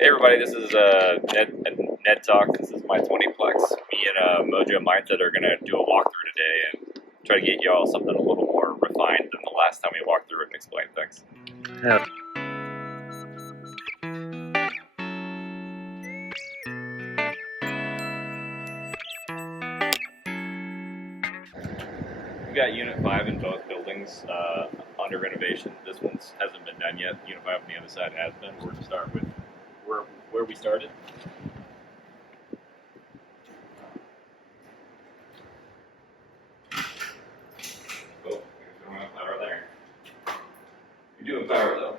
Hey everybody, this is Ned Talk. This is my 20plex. Me and Mojo Mindset are gonna do a walkthrough today and try to get y'all something a little more refined than the last time we walked through it and explained things. Yeah. We've got Unit 5 in both buildings under renovation. This one hasn't been done yet. Unit 5 on the other side has been. We're going to start with where we started. Oh, there's no power there. You're doing power though.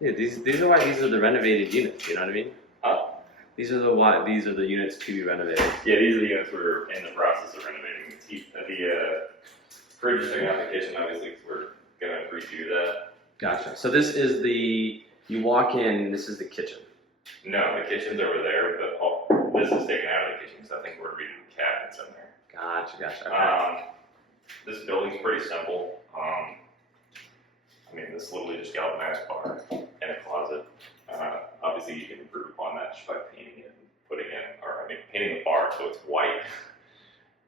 Yeah, these are the renovated units. You know what I mean? These are the units to be renovated. Yeah, these are the units we're in the process of renovating. The purchasing application, obviously, we're gonna redo that. Gotcha. So this is you walk in. This is the kitchen. No, the kitchen's over there, but this is taken out of the kitchen, so I think we're redoing the cabinets in there. Gotcha. Okay. This building's pretty simple. I mean, this literally just galvanized bar and a closet. Obviously, you can improve upon that just by painting it and painting the bar so it's white.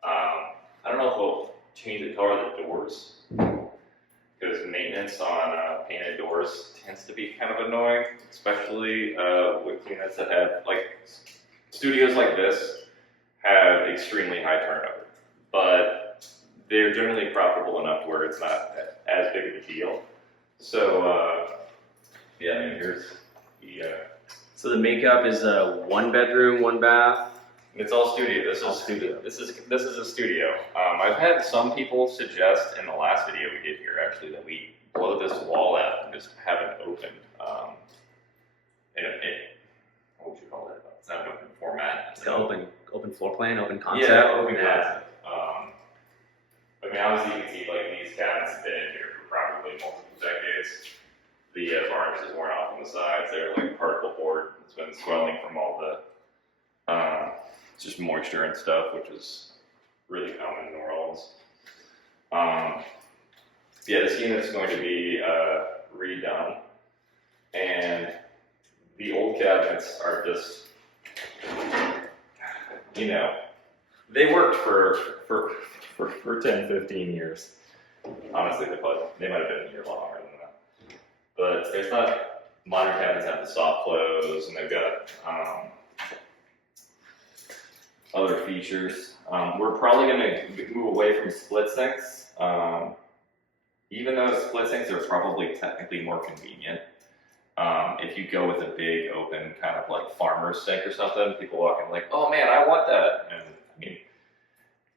I don't know if we'll change the color of the doors, because maintenance on painted doors tends to be kind of annoying, especially with units that have, like, studios like this have extremely high turnover, but they're generally profitable enough where it's not as big of a deal. So, yeah, I mean, here's the... So the makeup is a 1-bedroom, 1-bath. It's all studio. This is a studio. I've had some people suggest in the last video we did here, actually, that we blow this wall out and just have it open. What would you call it? It's not an open format. It's an open floor plan, open concept. Yeah, open concept. I mean, obviously you can see, like, these cabinets have been in here for probably multiple decades. The varnish is worn off on the sides. They're like particle board. It's been swelling from all the just moisture and stuff, which is really common in New Orleans. Yeah, this unit's going to be redone, and the old cabinets are just, you know, they worked for 10, 15 years. Honestly, they might have been a year longer than that. But there's not, modern cabinets have the soft close, and they've got other features. We're probably going to move away from split sinks, even though split sinks are probably technically more convenient. If you go with a big open kind of like farmer's sink or something, people walk in like, oh man, I want that. And I mean,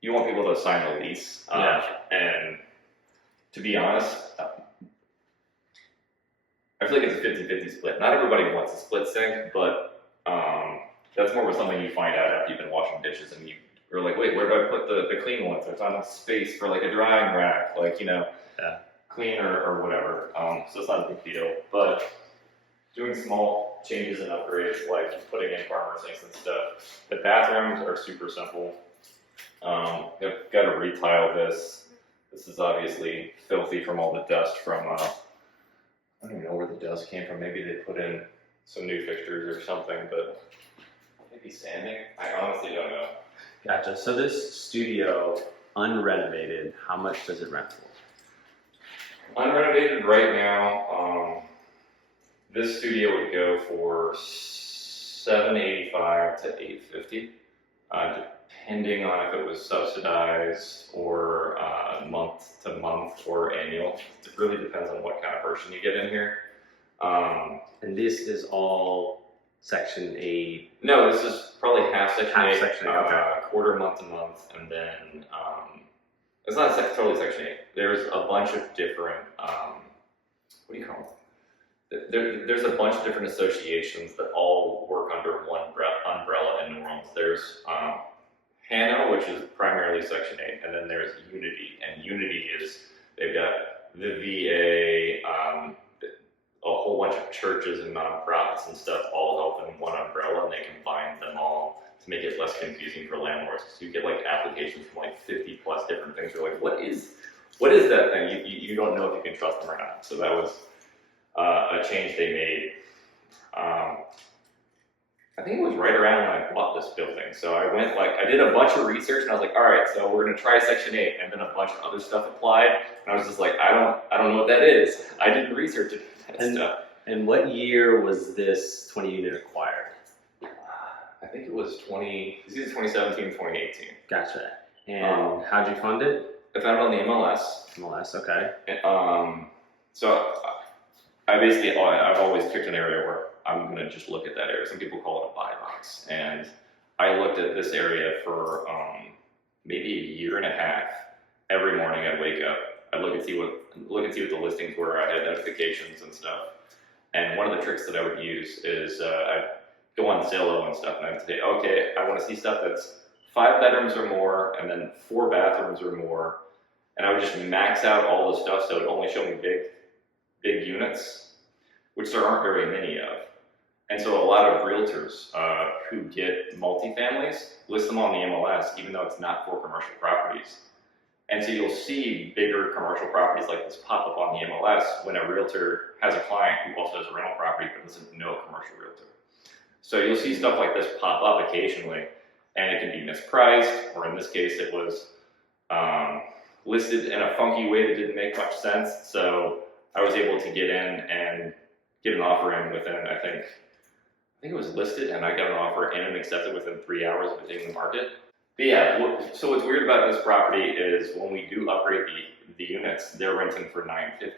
you want people to sign the lease. And to be honest, I feel like it's a 50-50 split. Not everybody wants a split sink, but that's more of something you find out after you've been washing dishes and you're like, wait, where do I put the clean ones? There's not enough space for like a drying rack, like, you know, clean or whatever. So it's not a big deal. But doing small changes and upgrades, like putting in farmer sinks and stuff. The bathrooms are super simple. I've got to retile this. This is obviously filthy from all the dust from, I don't even know where the dust came from. Maybe they put in some new fixtures or something, but maybe sanding? I honestly don't know. Gotcha. So this studio, unrenovated, how much does it rent for? Unrenovated right now, this studio would go for $785 to $850, depending on if it was subsidized or month to month or annual. It really depends on what kind of person you get in here. And this is all Section 8? No, this is probably half Section 8, okay. Quarter month to month, and then it's not totally Section 8. There's a bunch of different, what do you call them? There's a bunch of different associations that all work under one umbrella in New Orleans. There's HANA, which is primarily Section 8, and then there's Unity. And Unity is, they've got the VA, a whole bunch of churches and nonprofits and stuff all help in one umbrella, and they combine them all to make it less confusing for landlords. So you get like applications from like 50 plus different things. You're like, what is that thing? you don't know if you can trust them or not. So that was a change they made. I think it was right around when I bought this building. So I went I did a bunch of research and I was like, all right, so we're gonna try Section 8, and then a bunch of other stuff applied. And I was just like, I don't know what that is. I didn't research it, that stuff. And what year was this 20 unit acquired? I think it was 2017, 2018. Gotcha. And how'd you fund it? I found it on the MLS. MLS, okay. And, so I've always picked an area where I'm gonna just look at that area. Some people call it a buy box. And I looked at this area for maybe a year and a half. Every morning I'd wake up, I'd look and see what the listings were. I had notifications and stuff. And one of the tricks that I would use is I'd go on Zillow and stuff, and I'd say, okay, I want to see stuff that's 5 bedrooms or more, and then 4 bathrooms or more. And I would just max out all the stuff so it only showed me big units, which there aren't very many of. And so a lot of realtors who get multifamilies list them on the MLS, even though it's not for commercial properties. And so you'll see bigger commercial properties like this pop up on the MLS when a realtor has a client who also has a rental property but doesn't know a commercial realtor. So you'll see stuff like this pop up occasionally, and it can be mispriced, or in this case it was listed in a funky way that didn't make much sense. So I was able to get in and get an offer in within, I think it was listed, and I got an offer in and accepted within 3 hours of it hitting the market. But yeah, so what's weird about this property is when we do upgrade the units, they're renting for $950.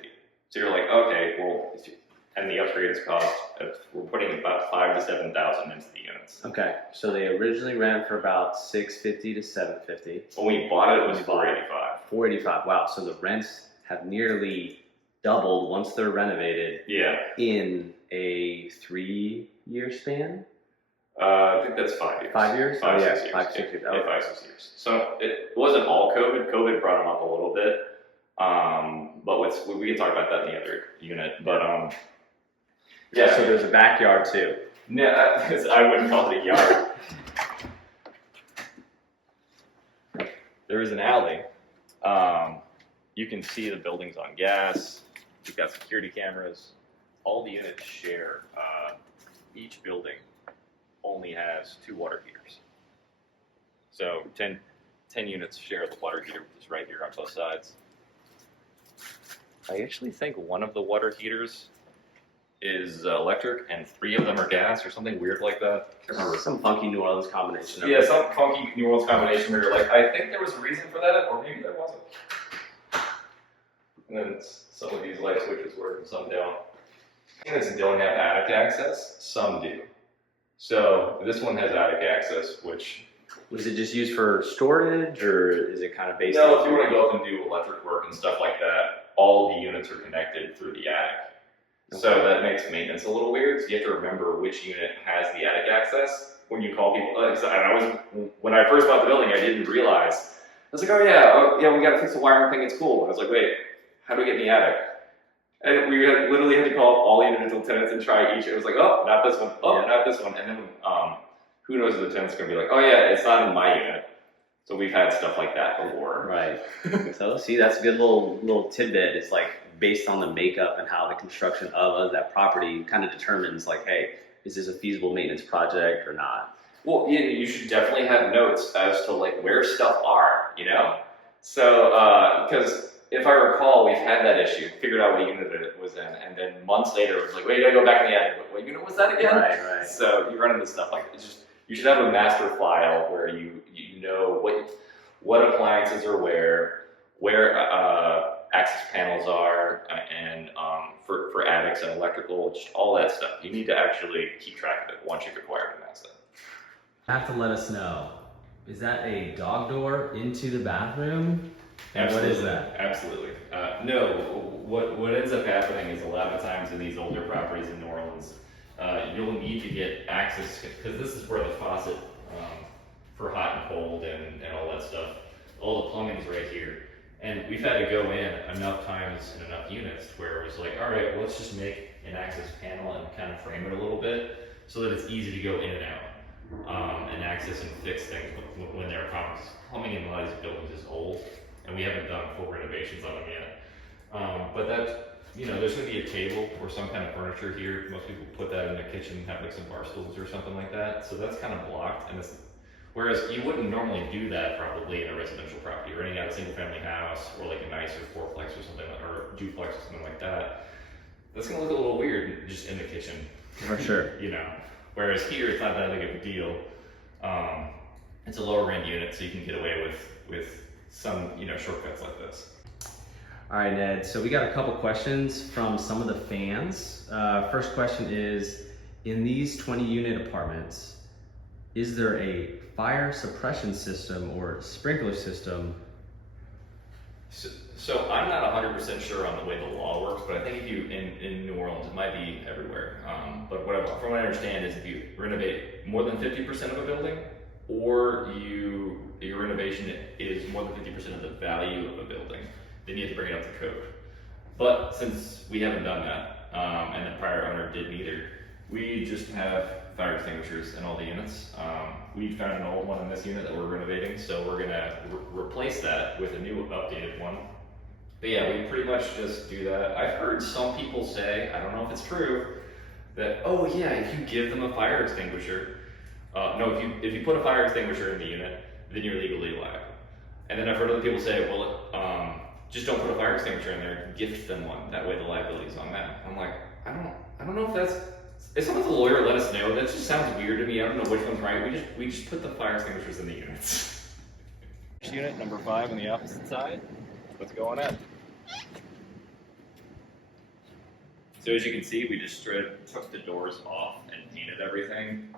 So you're like, okay, well, and the upgrades cost, we're putting about $5,000 to $7,000 into the units. Okay, so they originally ran for about $650 to $750. When we bought it was $485. $485. Wow, so the rents have nearly doubled once they're renovated. Yeah. In a 3-year span. I think that's 5 years. 5 years? 5, 6 yeah, years. 5, 6 years. Yeah, 5, 6 years. So it wasn't all COVID. COVID brought them up a little bit. But we can talk about that in the other unit. But yeah. So there's a backyard too. No, I wouldn't call it a yard. There is an alley. You can see the buildings on gas. We've got security cameras. All the units share. Each building only has 2 water heaters. So 10 units share the water heater, which is right here on both sides. I actually think one of the water heaters is electric and 3 of them are gas or something weird like that. I can't remember. Some funky New Orleans combination. Yeah, some funky New Orleans combination where you're like, I think there was a reason for that, or maybe there wasn't. And then some of these light switches work and some don't. Units don't have attic access, some do. So this one has attic access, which... Was it just used for storage, or is it kind of based No, on... if you want to go up and do electric work and stuff like that, all the units are connected through the attic. Okay. So that makes maintenance a little weird, so you have to remember which unit has the attic access when you call people. When I first bought the building, I didn't realize. I was like, oh yeah, we got to fix the wiring thing, it's cool. And I was like, wait, how do we get in the attic? And we literally had to call all the individual tenants and try each. It was like, oh, not this one. Oh, not this one. And then who knows if the tenant's going to be like, oh yeah, it's not in my unit. So we've had stuff like that before. Right. So see, that's a good little tidbit. It's like based on the makeup and how the construction of that property kind of determines like, hey, is this a feasible maintenance project or not? Well, yeah, you should definitely have notes as to like where stuff are, you know? So, because if I recall, we've had that issue, figured out what unit it was in, and then months later it was like, wait, you gotta go back in the attic. What unit was that again? Right. So you run into stuff like it's just you should have a master file where you know what appliances are where access panels are, and for attics and electrical, just all that stuff. You need to actually keep track of it once you've acquired an asset. Have to let us know. Is that a dog door into the bathroom? And what is that? Absolutely. No, what ends up happening is a lot of times in these older properties in New Orleans, you'll need to get access, because this is where the faucet for hot and cold and all that stuff, all the plumbing's right here. And we've had to go in enough times in enough units where it was like, all right, well, let's just make an access panel and kind of frame it a little bit so that it's easy to go in and out and access and fix things when there are problems. Plumbing in a lot of these buildings is old, and we haven't done full renovations on them yet. but that, there's gonna be a table or some kind of furniture here. Most people put that in their kitchen, have like some bar stools or something like that. So that's kind of blocked, and whereas you wouldn't normally do that probably in a residential property or any other single family house or like a nicer fourplex or something, or duplex or something like that. That's gonna look a little weird just in the kitchen. For sure. Whereas here it's not that big of a deal. It's a lower end unit, so you can get away with some shortcuts like this. All right, Ned. So we got a couple questions from some of the fans. First question is, in these 20 unit apartments, is there a fire suppression system or sprinkler system? So I'm not 100% sure on the way the law works, but I think if you, in New Orleans, it might be everywhere. But from what I understand is if you renovate more than 50% of a building, or your renovation is more than 50% of the value of a building, then you have to bring it up to code. But since we haven't done that, and the prior owner didn't either, we just have fire extinguishers in all the units. We found an old one in this unit that we're renovating, so we're gonna replace that with a new updated one. But yeah, we pretty much just do that. I've heard some people say, I don't know if it's true, that, oh yeah, if you give them a fire extinguisher, no, if you put a fire extinguisher in the unit, then you're legally liable. And then I've heard other people say, well, just don't put a fire extinguisher in there, gift them one. That way the liability is on them. I'm like, I don't know if that's, if someone's a lawyer, let us know. That just sounds weird to me. I don't know which one's right. We just put the fire extinguishers in the units. Unit number 5 on the opposite side. Let's go on in. So as you can see, we just took the doors off and painted everything.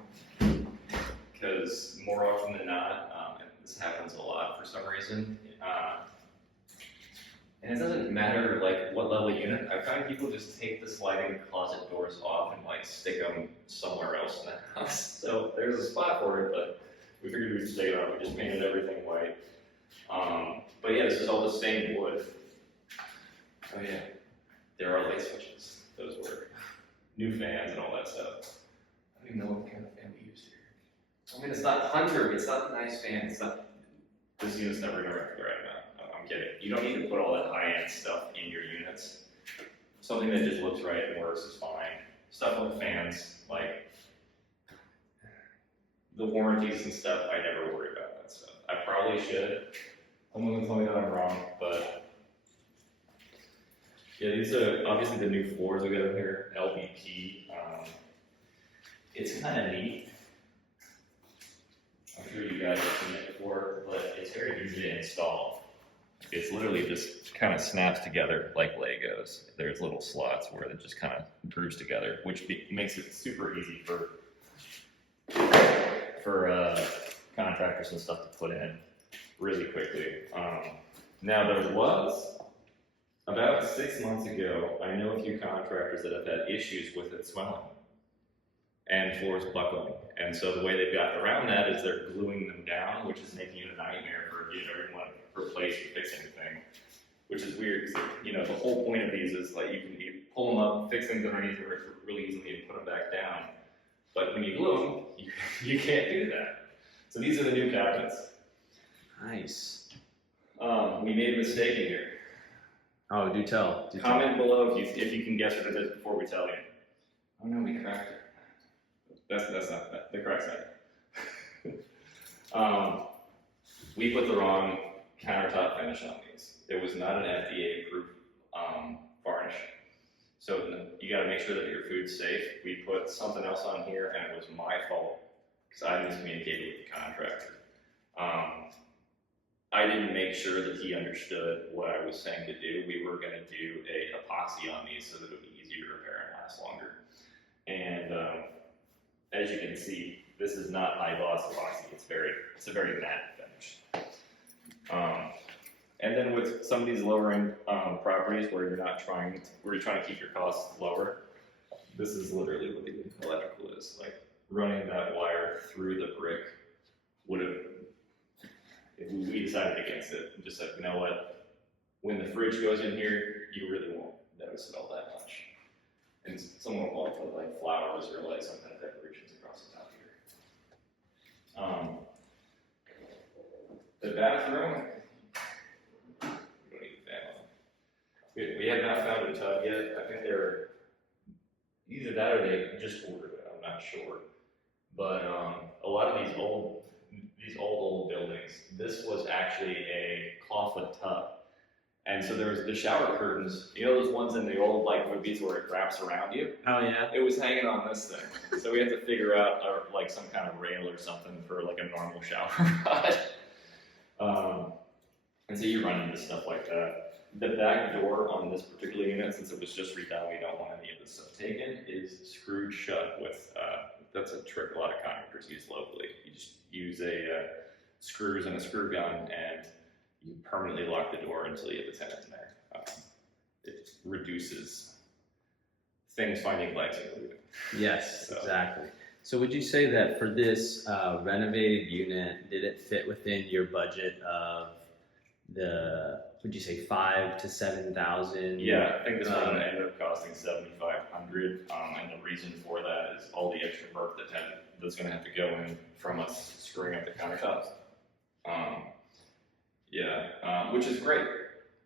Because more often than not, and this happens a lot for some reason, and it doesn't matter like what level unit. I find people just take the sliding closet doors off and like stick them somewhere else in the house. So there's a spot for it, but we figured we'd just take it off. We just painted everything white. But yeah, this is all the same wood. Oh yeah, there are light switches. Those work. New fans and all that stuff. I don't even know what kind of fan we used here. I mean, it's not Hunter. It's not the nice fan. It's not. This unit's never gonna wreck right now. I'm kidding. You don't need to put all that high-end stuff in your units. Something that just looks right and works is fine. Stuff with fans, like the warranties and stuff, I never worry about that stuff. I probably should. Someone will tell me that I'm wrong, but yeah, these are obviously the new floors we got up here, LVP. It's kind of neat. I'm sure you guys have seen it before, but it's very easy to install. It's literally just kind of snaps together like Legos. There's little slots where it just kind of grooves together, which makes it super easy for contractors and stuff to put in really quickly. Now there was, about 6 months ago, I know a few contractors that have had issues with it swelling and floors buckling. And so the way they've gotten around that is they're gluing them down, which is making it a nightmare for everyone to replace or fix anything, which is weird because the whole point of these is like you can pull them up, fix things underneath really easily and put them back down. But when you glue them, you can't do that. So these are the new cabinets. Nice. We made a mistake in here. Oh, do tell. Comment below if you can guess what it is before we tell you. Oh no, we cracked it. That's not the correct side. We put the wrong countertop finish on these. It was not an FDA approved varnish. So you got to make sure that your food's safe. We put something else on here, and it was my fault because I miscommunicated with the contractor. I didn't make sure that he understood what I was saying to do. We were going to do a epoxy on these so that it would be easier to repair and last longer. And as you can see, this is not high gloss epoxy. It's a very matte finish. And then with some of these lower end properties where you're trying to keep your costs lower, this is literally what the electrical is. Like running that wire through the brick would have. We decided against it and just said, you know what? When the fridge goes in here, you really won't notice it all that much. And someone will want to put like flowers or like some kind of decorations across the top here. The bathroom, we don't need the fan We have not found a tub yet. I think they're either that or they just ordered it. I'm not sure. But a lot of these old buildings, this was actually a clawfoot tub. And so there's the shower curtains, you know those ones in the old like movies where it wraps around you? Oh yeah. It was hanging on this thing. So we had to figure out like some kind of rail or something for like a normal shower rod. And so you run into stuff like that. The back door on this particular unit, since it was just redone, we don't want any of this stuff taken, is screwed shut with, that's a trick a lot of contractors use locally. You just use screws and a screw gun and you permanently lock the door until you have the tenant in there. It reduces things finding legs and moving. Yes, So. exactly. So would you say that for this renovated unit, did it fit within your budget of would you say 5,000 to 7,000? Yeah, I think this one ended up costing $7,500, and the reason for that is all the extra work that's going to have to go in from us screwing up the countertops. Which is great.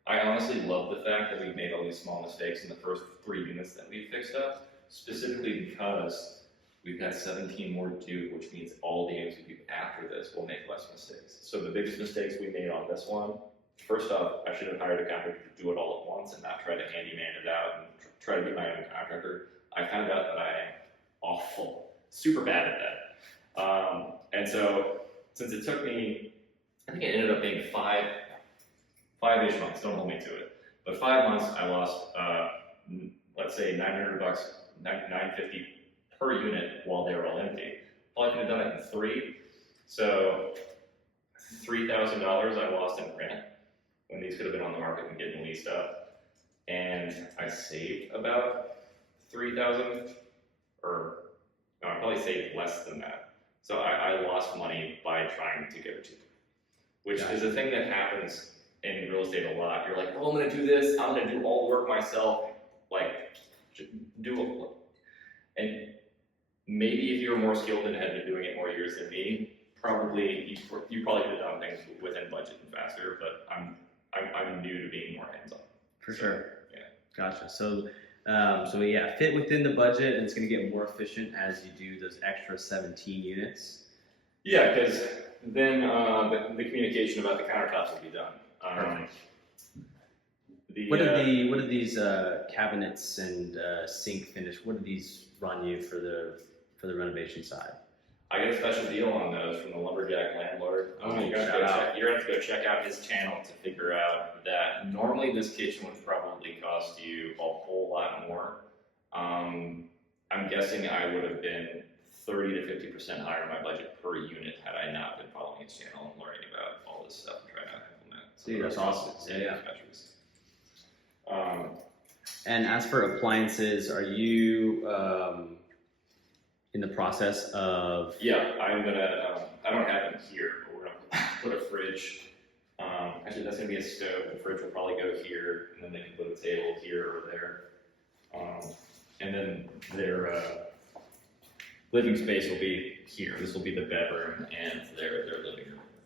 I honestly love the fact that we made all these small mistakes in the first 3 units that we fixed up, specifically because we've got 17 more to do, which means all the units we do after this will make less mistakes. So the biggest mistakes we made on this one, first off, I should have hired a contractor to do it all at once and not try to handyman it out and try to be my own contractor. I found out that I am awful, super bad at that. And so, since it took me, I think it ended up being five-ish months, don't hold me to it, but 5 months I lost, let's say $900, $950 per unit while they were all empty. Well, I could have done it in 3, so $3,000 I lost in rent when these could have been on the market and getting leased up, and I saved about $3,000, or no, I probably saved less than that. So I lost money by trying to go cheap, which is a thing that happens in real estate a lot. You're like, oh, I'm going to do this. I'm going to do all the work myself. Like, do it. And maybe if you were more skilled and had been doing it more years than me, you probably could have done things within budget and faster. But I'm new to being more hands-on. For sure. Yeah. Gotcha. So yeah, fit within the budget, and it's going to get more efficient as you do those extra 17 units. Yeah, because then the communication about the countertops will be done. What are these cabinets and sink finish? What do these run you for the renovation side? I get a special deal on those from the lumberjack landlord. You're gonna have to go check out his channel to figure out that normally this kitchen would probably cost you a whole lot more. I'm guessing I would have been 30 to 50% higher in my budget per unit had I not been following his channel and learning about all this stuff and trying to implement. Dude, that's awesome. Yeah. Measures. And as for appliances, are you in the process of? Yeah, I'm gonna. I don't have them here, but we're gonna put a fridge. Actually, that's gonna be a stove. The fridge will probably go here, and then they can put a table here or there. And then their living space will be here. This will be the bedroom and their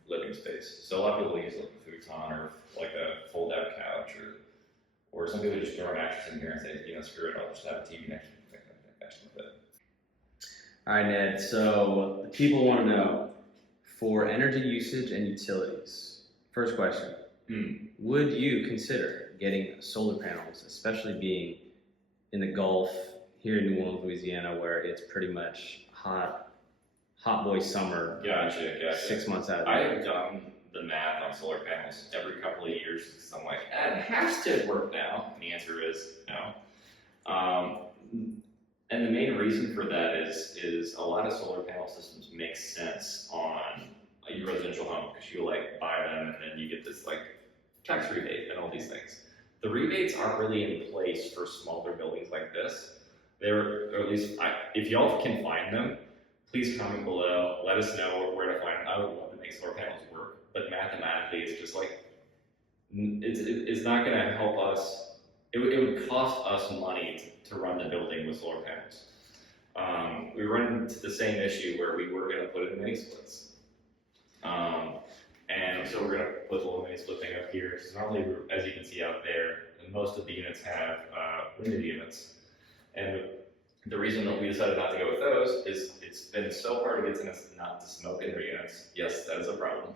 living space. So a lot of people use like a futon or like a fold-out couch, or some people just throw a mattress in here and say, screw it, I'll just have a TV next to the bed. All right, Ned. So the people want to know for energy usage and utilities. First question: would you consider getting solar panels, especially being in the Gulf here in New Orleans, Louisiana, where it's pretty much hot boy summer? Gotcha. 6 months out of the I year. have done the math on solar panels every couple of years because I'm like, it has to work now. And the answer is no. And the main reason for that is a lot of solar panel systems make sense on a residential home because you buy them and then you get this tax rebate and all these things. The rebates aren't really in place for smaller buildings like this. Or at least if y'all can find them, please comment below. Let us know where to find them. I would love to make solar panels work, but mathematically, it's just it's not going to help us. It would cost us money to run the building with solar panels. We run into the same issue where we were going to put in mini splits. And so we're going to put the little mini split thing up here. So normally, as you can see out there, most of the units have window units. And the reason that we decided not to go with those is it's been so hard to get tenants not to smoke in their units. Yes, that is a problem.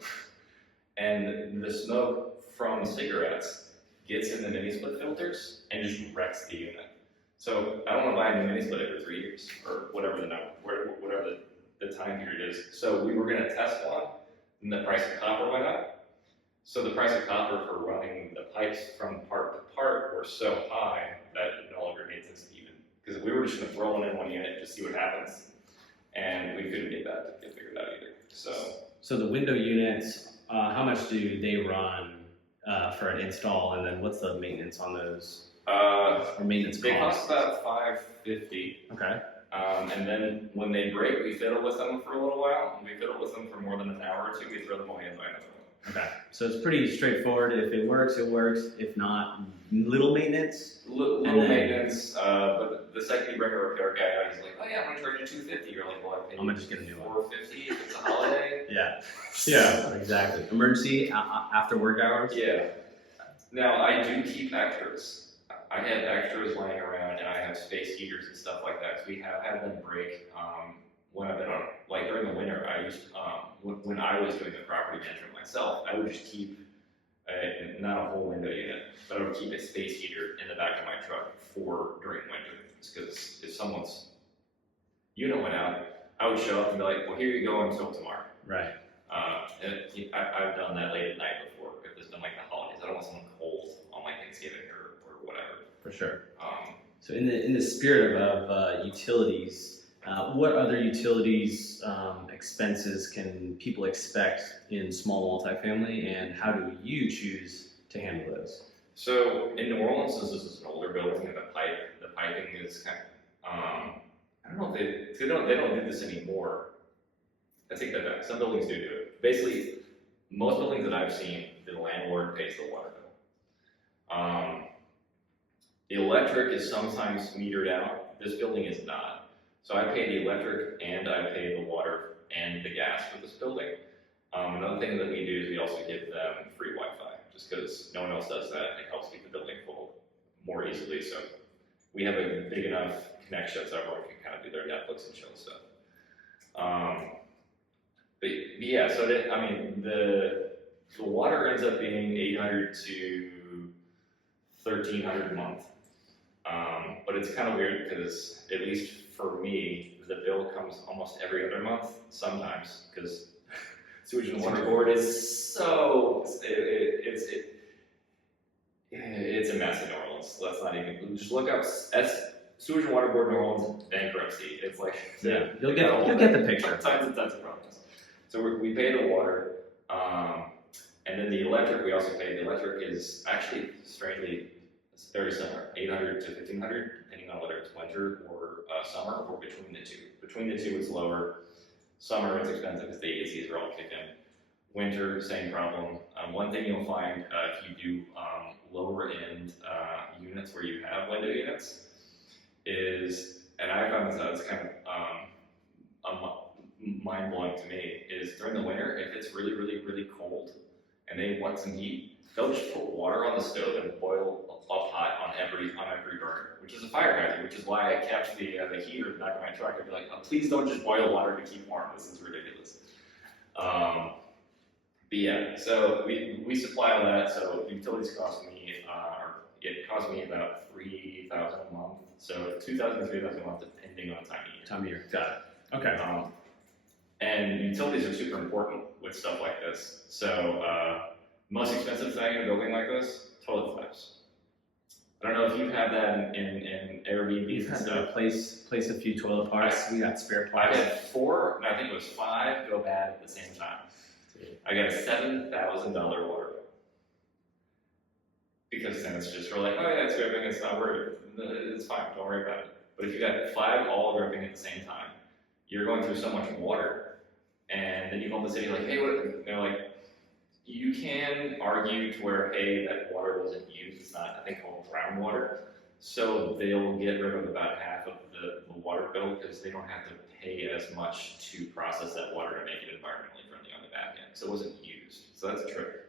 And the smoke from cigarettes gets in the mini split filters and just wrecks the unit. So I don't want to buy a new mini split every 3 years or whatever the time period is. So we were going to test one, and the price of copper went up. So the price of copper for running the pipes from part to part were so high that it no longer made sense to even, because we were just going to throw one in one unit just see what happens, and we couldn't get that to get figured out either. So the window units, how much do they run for an install, and then what's the maintenance on those? Or maintenance they costs? cost about $550. Okay. And then when they break, we fiddle with them for a little while. We fiddle with them for more than an hour or two. We throw them away and buy another one. Okay. So it's pretty straightforward. If it works, it works. If not, little maintenance. Little maintenance, but the second you bring a repair guy out, he's like, "Oh yeah, I'm gonna charge you $250." You're like, "Well, I paid I'm gonna just get a new one. $450 if it's a holiday." Yeah. Yeah. Exactly. Emergency after work hours. Yeah. Now I do keep extras. I have extras lying around, and I have space heaters and stuff like that. So we have had them break when I've been on, like during the winter. I used when I was doing the property management myself, I would just keep not a whole window unit, but I would keep a space heater in the back of my truck for during winter. Because if someone's unit went out, I would show up and be like, "Well, here you go until tomorrow." Right. And I've done that late at night before. If there's been like the holidays, I don't want someone cold on like Thanksgiving or whatever. For sure. So in the spirit of utilities, what other utilities expenses can people expect in small multifamily, and how do you choose to handle those? So in New Orleans, since this is an older building, and the piping is kind of, I don't know if they don't do this anymore. I take that back. Some buildings do it. Basically, most buildings that I've seen, the landlord pays the water bill. The electric is sometimes metered out. This building is not. So I pay the electric and I pay the water and the gas for this building. Another thing that we do is we also give them free Wi-Fi, just because no one else does that. It helps keep the building full more easily. So we have a big enough connection so everyone can kind of do their Netflix and chill stuff. But yeah, so the water ends up being $800 to $1,300 a month. But it's kind of weird because, at least for me, the bill comes almost every other month, sometimes, because sewage and water board is so, it's a mess in New Orleans. Let's not even, just look up sewage and water board New Orleans bankruptcy. It's like, Yeah, you'll get the picture. Tons and tons of problems. So we pay the water, and then the electric, we also pay. The electric is actually, strangely, it's very similar, $800 to $1,500, depending on whether it's winter or summer, or between the two. Between the two, it's lower. Summer, it's expensive because the ACs are all kicked in. Winter, same problem. One thing you'll find if you do lower end units where you have window units is, and I found this out, it's kind of mind blowing to me, is during the winter, if it's really, really, really cold and they want some heat, they'll just put water on the stove and boil up hot on every burner, which is a fire hazard, which is why I kept the heater in the back of my truck. I'd be like, "Oh, please don't just boil water to keep warm. This is ridiculous." But yeah, so we supply all that. So utilities cost me, it cost me about $3,000 a month. So $2,000 to $3,000 a month, depending on time of year. Time of year. Got it. Okay. And utilities are super important with stuff like this. So most expensive thing in a building like this, toilet flaps. I don't know if you have that in Airbnbs We've and had stuff. to place a few toilet parts. We got spare I parts. had 4, and I think it was 5 go bad at the same time. I got a $7,000 water bill. Because then it's just, we're like, "Oh yeah, it's dripping, it's not worried. It's fine, don't worry about it." But if you got 5 all dripping at the same time, you're going through so much water, and then you call the city like, "Hey, what?" They're like, you can argue to where, hey, that water wasn't used. It's not, I think, called groundwater. So they'll get rid of about half of the water bill because they don't have to pay as much to process that water to make it environmentally friendly on the back end. So it wasn't used. So that's a trick.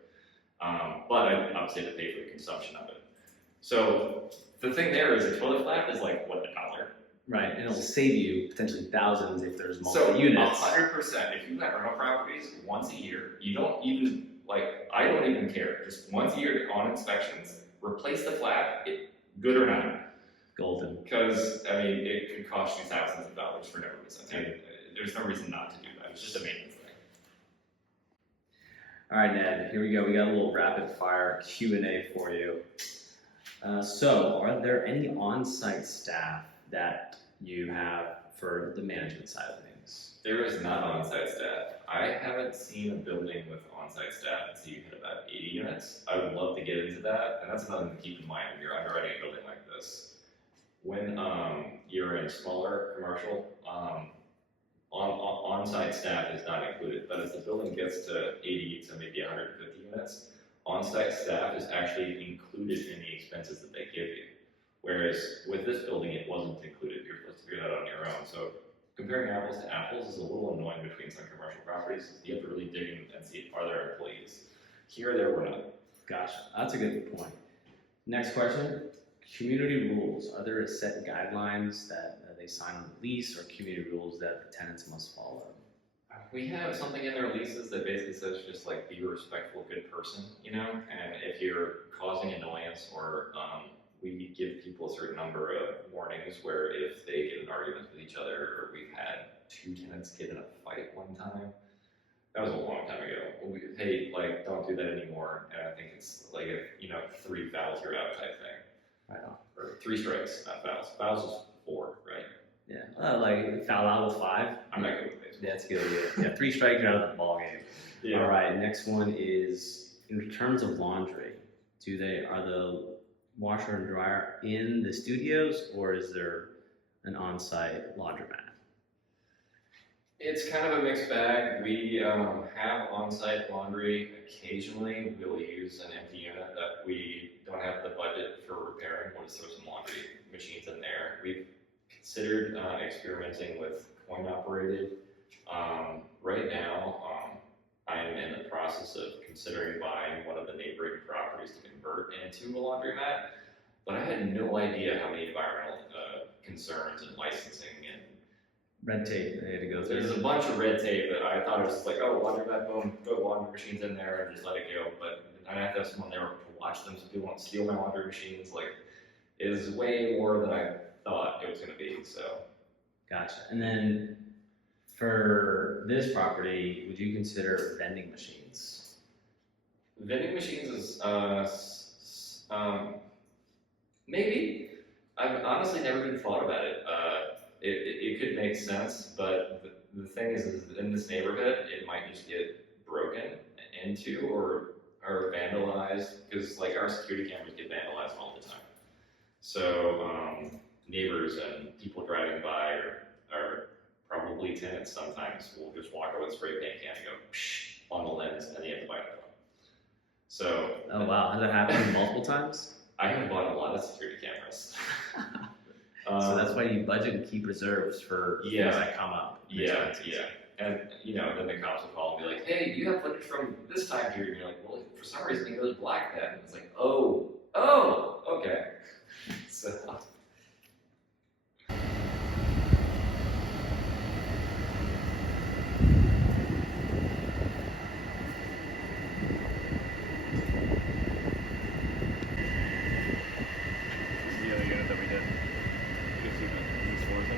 But I obviously had to pay for the consumption of it. So the thing there is a toilet flap is like what, $1? Right, and it'll save you potentially thousands if there's So multiple units. 100%. If you have rental properties once a year, you don't even I don't even care. Just once a year on inspections, replace the flap, good or not. Golden. Because I mean, it could cost you thousands of dollars for no reason. And there's no reason not to do that. It's just a maintenance thing. All right, Ned. Here we go. We got a little rapid fire Q&A for you. So, are there any on-site staff that you have for the management side of things? There is not on-site staff. I haven't seen a building with on-site staff until you hit about 80 units. I would love to get into that, and that's another thing to keep in mind when you're underwriting a building like this. When you're in smaller commercial, on-site staff is not included, but as the building gets to 80 to maybe 150 units, on-site staff is actually included in the expenses that they give you. Whereas with this building, it wasn't included. You're supposed to figure that out on your own. So comparing apples to apples is a little annoying between some commercial properties. You have to really dig in and see are there employees. Here, there were none. Gotcha. That's a good point. Next question. Community rules. Are there set guidelines that they sign on the lease or community rules that the tenants must follow? We have something in their leases that basically says just like be a respectful, good person, you know? And if you're causing annoyance or we give people a certain number of warnings where if they get in arguments with each other, or we've had 2 tenants get in a fight one time. That was a long time ago. Hey, like, don't do that anymore. And I think it's like if, 3 fouls, you're out type thing. Right on. Or 3 strikes, not fouls. Fouls is 4, right? Yeah. Like foul out with 5. I'm not good with baseball. Yeah, that's a good idea. Yeah, 3 strikes, you're out of the ball game. Yeah. All right. Next one is in terms of laundry. Are the washer and dryer in the studios, or is there an on-site laundromat? It's kind of a mixed bag. We have on-site laundry. Occasionally, we'll use an empty unit that we don't have the budget for repairing. We'll just throw some laundry machines in there. We've considered experimenting with coin-operated. Right now, I'm in the process of considering buying one of the neighboring properties to convert into a laundromat, but I had no idea how many environmental concerns and licensing and Red tape they had to go through. there's a bunch of red tape that I thought it was just like, oh, laundromat, boom, put laundry machines in there and just let it go. But I have to have someone there to watch them so people don't steal my laundry machines. Like, it is way more than I thought it was going to be. So, Gotcha. And then for this property, would you consider vending machines? vending machines is maybe. I've honestly never even thought about it. It could make sense, but the thing is in this neighborhood, it might just get broken into or vandalized, because like our security cameras get vandalized all the time. So neighbors and people driving by are probably tenants sometimes will just walk over with a spray paint can and go psh, on the lens, and you have to buy another one. So Oh wow, has that happened multiple times? I have bought a lot of security cameras. So that's why you budget and keep reserves for things that come up. Yeah. And then the cops will call and be like, hey, you have footage from this time period. And you're like, well, for some reason it goes black then. And it's like, oh, okay. So. This is the other unit that we did. You can see the floors